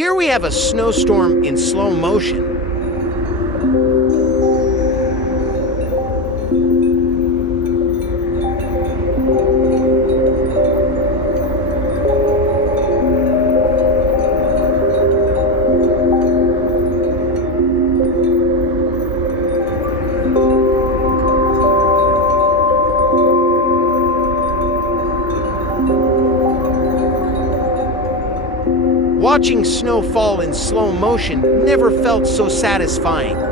Here we have a snowstorm in slow motion. Watching snow fall in slow motion never felt so satisfying.